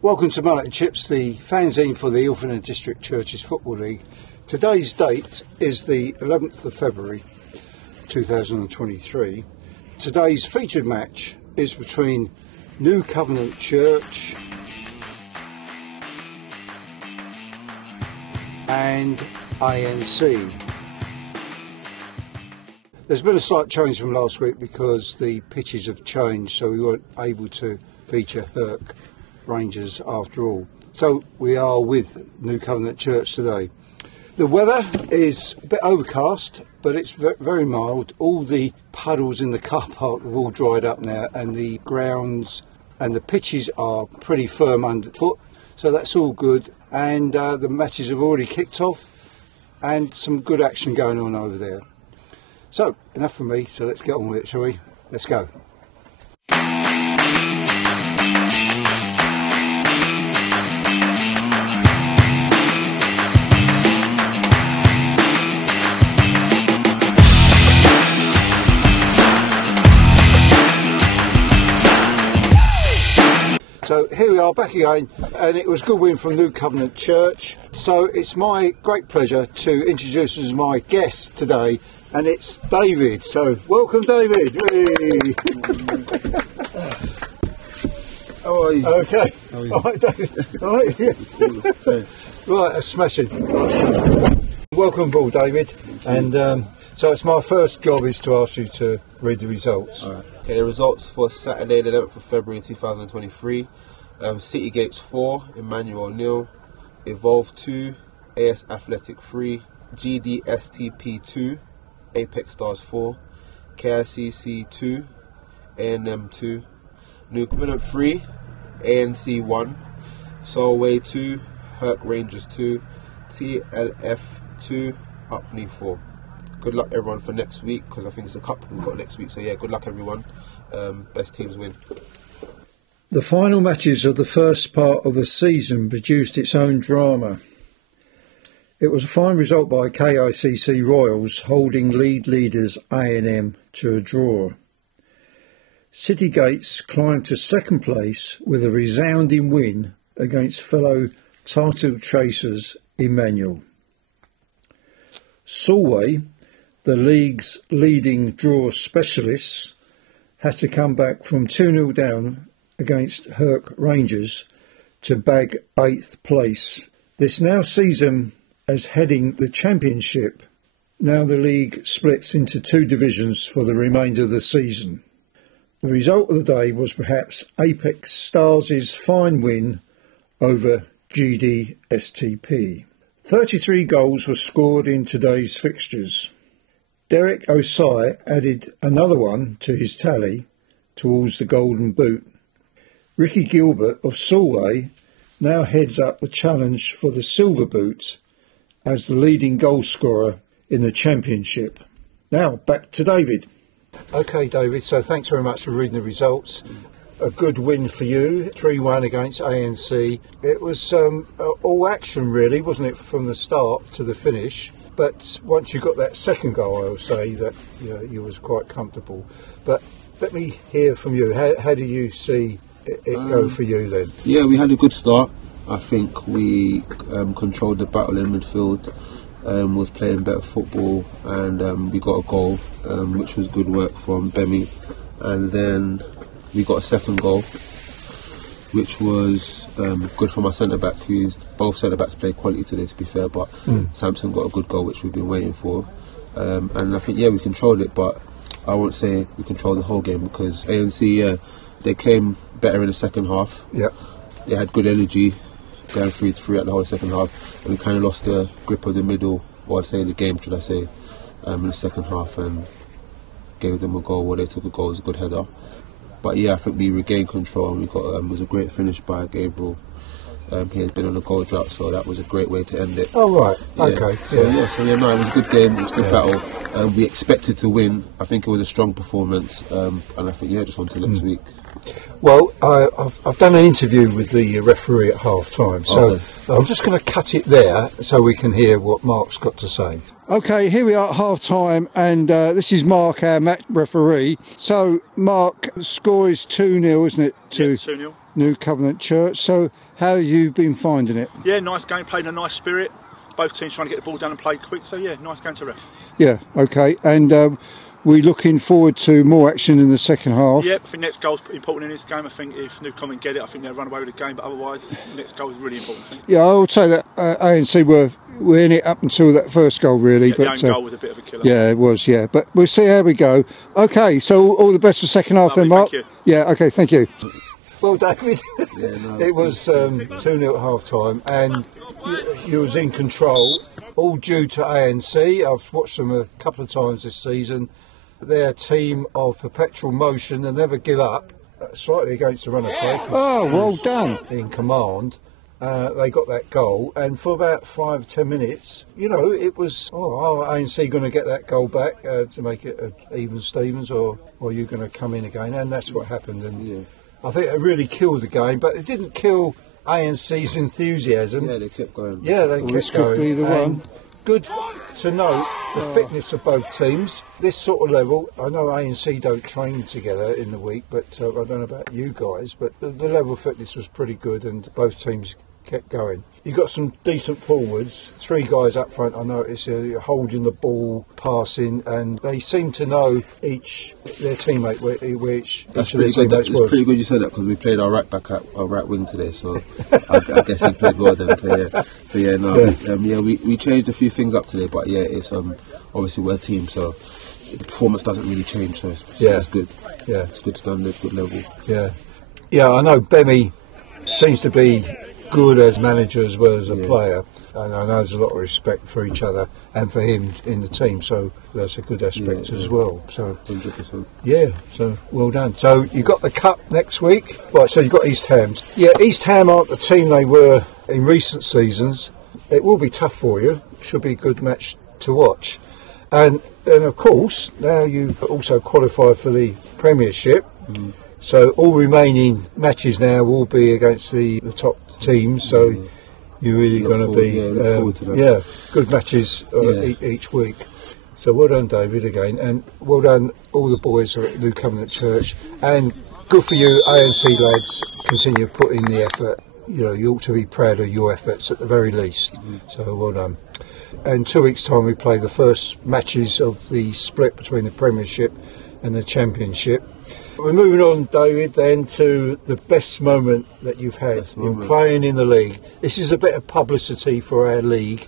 Welcome to Mullet and Chips, the fanzine for the Ilford and District Churches Football League. Today's date is the 11th of February 2023. Today's featured match is between New Covenant Church and ANC. There's been a slight change from last week because the pitches have changed, so we weren't able to feature Herc Rangers after all. So we are with New Covenant Church today. The weather is a bit overcast, but it's very mild. All the puddles in the car park have all dried up now, and the grounds and the pitches are pretty firm underfoot, so that's all good. And the matches have already kicked off, and some good action going on over there. So enough from me, so let's get on with it, shall we? Let's go. So here we are back again, and it was a good win from New Covenant Church. So it's my great pleasure to introduce as my guest today, and it's David. So welcome, David. Hey. How are you? Okay. How are you? All right, David. All right. Yeah. Right, that's smashing. Welcome aboard, David. And so it's my first job is to ask you to read the results. All right. Okay, the results for Saturday, the 11th of February 2023. City Gates 4, Emmanuel 0, Evolve 2, AS Athletic 3, GDSTP 2, Apex Stars 4, KICC 2, A&M 2, New Covenant 3, ANC 1, Solway 2, Herc Rangers 2, TLF 2, Upney 4. Good luck everyone for next week, because I think it's a cup we've got next week, so yeah, good luck everyone. Best teams win. The final matches of the first part of the season produced its own drama. It was a fine result by KICC Royals holding leaders A&M to a draw. City Gates climbed to second place with a resounding win against fellow title chasers Emmanuel. Solway, the league's leading draw specialists, had to come back from 2-0 down against Herc Rangers to bag 8th place. This now sees them as heading the championship. Now the league splits into two divisions for the remainder of the season. The result of the day was perhaps Apex Stars' fine win over GDSTP. 33 goals were scored in today's fixtures. Derek Osai added another one to his tally towards the Golden Boot. Ricky Gilbert of Solway now heads up the challenge for the Silver Boot as the leading goal scorer in the championship. Now back to David. Okay, David, so thanks very much for reading the results. A good win for you, 3-1 against ANC. It was all action really, wasn't it, from the start to the finish? But once you got that second goal, I would say that you was quite comfortable. But let me hear from you. How do you see it go for you then? Yeah, we had a good start. I think we controlled the battle in midfield, was playing better football, and we got a goal, which was good work from Bemi. And then we got a second goal, which was good from our centre-back, both centre-backs played quality today, to be fair, but Samson got a good goal, which we've been waiting for. And I think, we controlled it, but I won't say we controlled the whole game, because ANC, they came better in the second half. Yep. They had good energy going through at the whole second half, and we kind of lost the grip of the middle, or I'd say the game, should I say, in the second half, and gave them a goal. Well, they took a goal, it was a good header. But yeah, I think we regained control, and we got it was a great finish by Gabriel. He had been on a goal drought, so that was a great way to end it. Oh right, yeah. Okay. No, it was a good game, it was a good battle. We expected to win. I think it was a strong performance, and I think just on to next week. Well, I've done an interview with the referee at half time, so I'm just going to cut it there so we can hear what Mark's got to say. Okay, here we are at half time, and this is Mark, our match referee. So, Mark, the score is 2-0, isn't it? 2-0. New Covenant Church. So, how have you been finding it? Yeah, nice game, played in a nice spirit. Both teams trying to get the ball down and play quick. So yeah, nice game to ref. Yeah, okay. And we're looking forward to more action in the second half. Yeah, I think next goal's important in this game. I think if New Covenant get it, I think they'll run away with the game. But otherwise, next goal is really important, I think. Yeah, I would say that ANC were in it up until that first goal, really. Yeah, but the own goal was a bit of a killer. Yeah, it was, yeah. But we'll see how we go. Okay, so all the best for second half then, Mark. Thank you. Yeah, okay, thank you. Well, David, Yeah, no, it was 2-0 at half time, and you was in control, all due to ANC. I've watched them a couple of times this season. They're a team of perpetual motion and never give up, slightly against the run of play. Oh, well done. In command. They got that goal, and for about 5-10 minutes, it was, are ANC going to get that goal back to make it even Stevens, or are you going to come in again? And that's what happened. And I think it really killed the game, but it didn't kill ANC's enthusiasm. Yeah, they kept going. Yeah, they kept going. Could be the one. Good to note the fitness of both teams. This sort of level, I know ANC don't train together in the week, but I don't know about you guys, but the level of fitness was pretty good, and both teams kept going. You got some decent forwards, 3 guys up front I noticed, holding the ball, passing, and they seem to know their teammate where each of their teammates was. It's pretty good you said that, because we played our right back at our right wing today, so I guess he played well then. We changed a few things up today, but yeah, it's obviously we're a team, so the performance doesn't really change, so it's good. Yeah, it's good standard, good level. Yeah, I know Bemi seems to be good as manager as well as a player, and I know there's a lot of respect for each other and for him in the team, so that's a good aspect as well. So 100%. Yeah, so well done. So you got the cup next week, right? So you got East Ham. Yeah, East Ham aren't the team they were in recent seasons. It will be tough for you. Should be a good match to watch, and of course now you've also qualified for the Premiership. So all remaining matches now will be against the top teams. So you're really going to be look forward to that. Good matches each week. So well done, David, again, and well done all the boys who are at New Covenant Church, and good for you, ANC lads. Continue to put in the effort. You ought to be proud of your efforts at the very least. So well done. And 2 weeks' time we play the first matches of the split between the Premiership and the Championship. We're moving on, David, then to the best moment that you've had in playing in the league. This is a bit of publicity for our league,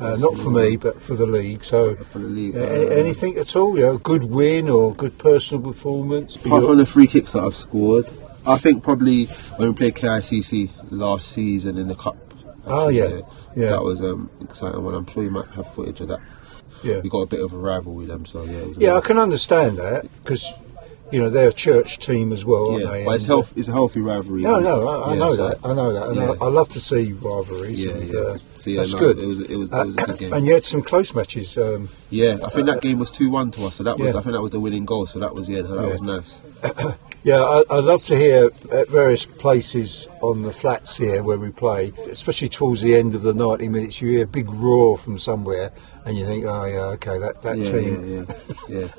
not for me, but for the league. So, for the league, anything at all? Good win or good personal performance? Apart from the free kicks that I've scored, I think probably when we played KICC last season in the cup. Actually, that was exciting one. I'm sure you might have footage of that. Yeah, we got a bit of a rivalry with them, so yeah. I can understand that, because they're a church team as well, aren't they? But it's a healthy rivalry. I know that. And I love to see rivalries. That's good. It was a good game. And you had some close matches. I think that game was 2-1 to us. So that was, I think that was the winning goal. So that was was nice. I'd love to hear at various places on the flats here where we play, especially towards the end of the 90 minutes, you hear a big roar from somewhere, and you think, that team.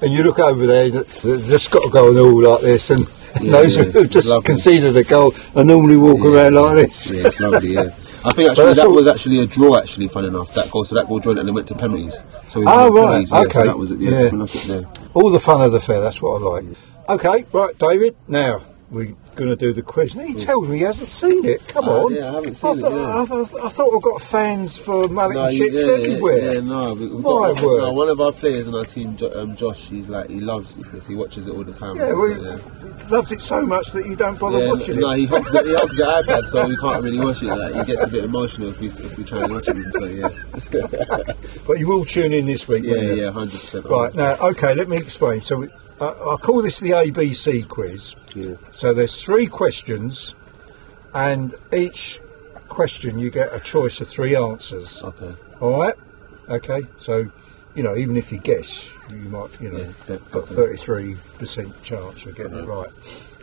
And you look over there, they've just got to go and all like this, and those who've just conceded a goal are normally walk around like this. Yeah, it's lovely, I think actually that was actually a draw, actually, fun enough, that goal. So that goal drawn and it went to penalties. So penalties, okay. So that was it, All the fun of the fair, that's what I like. Okay, right, David, now we're going to do the quiz. And he tells me he hasn't seen it. Come on. Yeah, I haven't seen it. I thought we've got fans for Mullet and chips everywhere. We've got one of our players in our team, Josh, he loves this. He watches it all the time. Loves it so much that you don't bother watching it. No, he hugs the iPad, so we can't really watch it. He gets a bit emotional if we try and watch it with him, so But you will tune in this week, won't you? Yeah, 100%. Right, now, okay, let me explain. So I call this the ABC quiz. Yeah. So there's 3 questions, and each question you get a choice of 3 answers. Okay. All right? Okay, so, even if you guess, you might, got 33% chance of getting it right.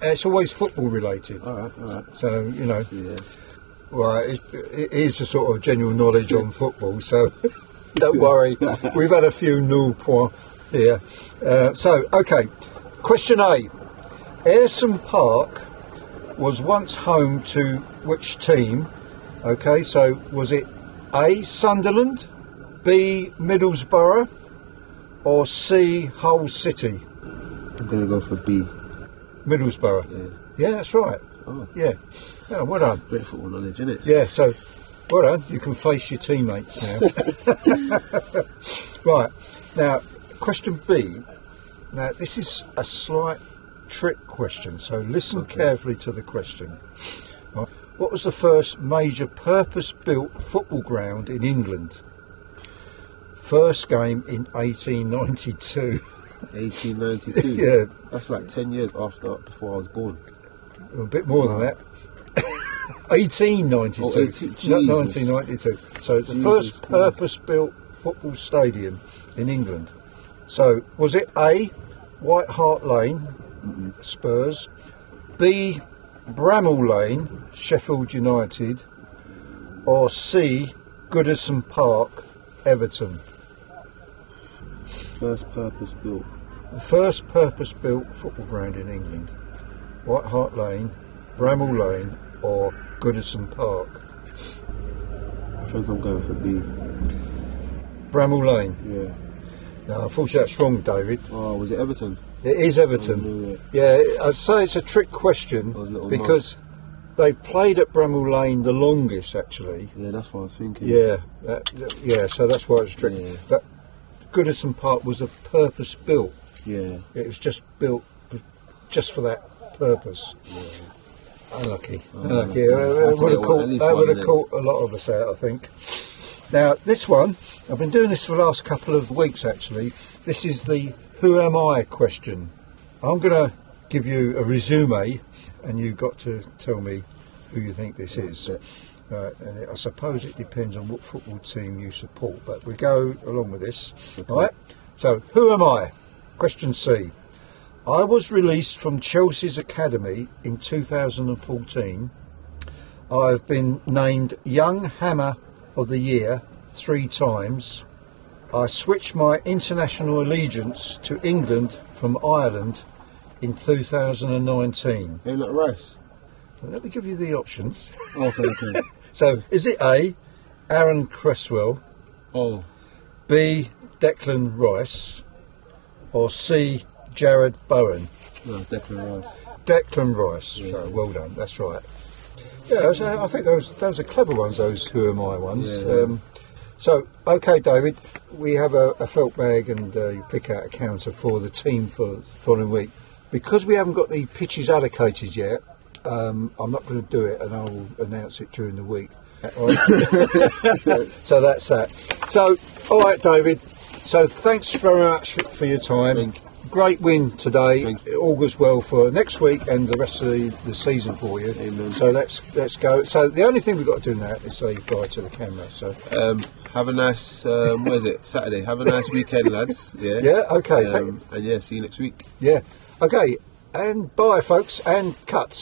And it's always football related. All right. So, well, it is a sort of general knowledge on football, so don't worry. We've had a few null points here. Okay, question A. Ayrton Park was once home to which team? Okay, so was it A, Sunderland, B, Middlesbrough, or C, Hull City? I'm going to go for B. Middlesbrough. Yeah. Yeah, that's right. Oh, Yeah. Yeah, well done. great football knowledge, isn't it? Yeah, so well done. You can face your teammates now. Right. Now, question B. Now, this is a slight trick question, so listen carefully to the question. Right. What was the first major purpose-built football ground in England? First game in 1892. 1892. Yeah. That's like 10 years before I was born. A bit more than that. 1892. Oh, 18, Not Jesus. 1992. So the Jesus first Christ. purpose-built football stadium in England. So was it A, White Hart Lane, Spurs, B, Bramall Lane, Sheffield United, or C, Goodison Park, Everton? First purpose built. The first purpose-built football ground in England. White Hart Lane, Bramall Lane, or Goodison Park? I think I'm going for B. Bramall Lane. Yeah. No, unfortunately that's wrong, David. Oh, was it Everton? It is Everton. Oh, Yeah, I'd say it's a trick question Those little because they've played at Bramall Lane the longest, actually. Yeah, that's what I was thinking. Yeah, yeah. So that's why it's trick. Yeah. But Goodison Park was a purpose-built. Yeah. It was just built just for that purpose. Yeah. Unlucky. Oh, Unlucky. yeah. That would have At least caught, one, innit? caught a lot of us out, I think. Now, this one, I've been doing this for the last couple of weeks, actually. This is the Who Am I question. I'm going to give you a resume, and you've got to tell me who you think this is. And I suppose it depends on what football team you support, but we go along with this. Okay. All right? So, who am I? Question C. I was released from Chelsea's academy in 2014. I've been named Young Hammer of the Year 3 times. I switched my international allegiance to England from Ireland in 2019. Ain't that Rice? Well, let me give you the options. Okay. So, is it A, Aaron Cresswell, Oh, B, Declan Rice, or C, Jared Bowen? no, Declan Rice. Declan Rice. Yeah. So, well done. That's right. Yeah, so I think those are clever ones. Those Who Am I ones. Yeah. So, okay, David, we have a felt bag, and you pick out a counter for the team for the following week. Because we haven't got the pitches allocated yet, I'm not going to do it, and I will announce it during the week. All right? So that's that. So, all right, David. So thanks very much for your time. Thank you. Great win today. Thank It all goes well for next week and the rest of the season for you. Amen. So let's go. So the only thing we've got to do now is say bye to the camera. So Have a nice, what is it, Saturday. Have a nice weekend, lads. Yeah. yeah, okay. And yeah, see you next week. Yeah, okay. And bye, folks. And cut.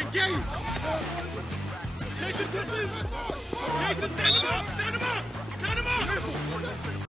Again! Stand him up!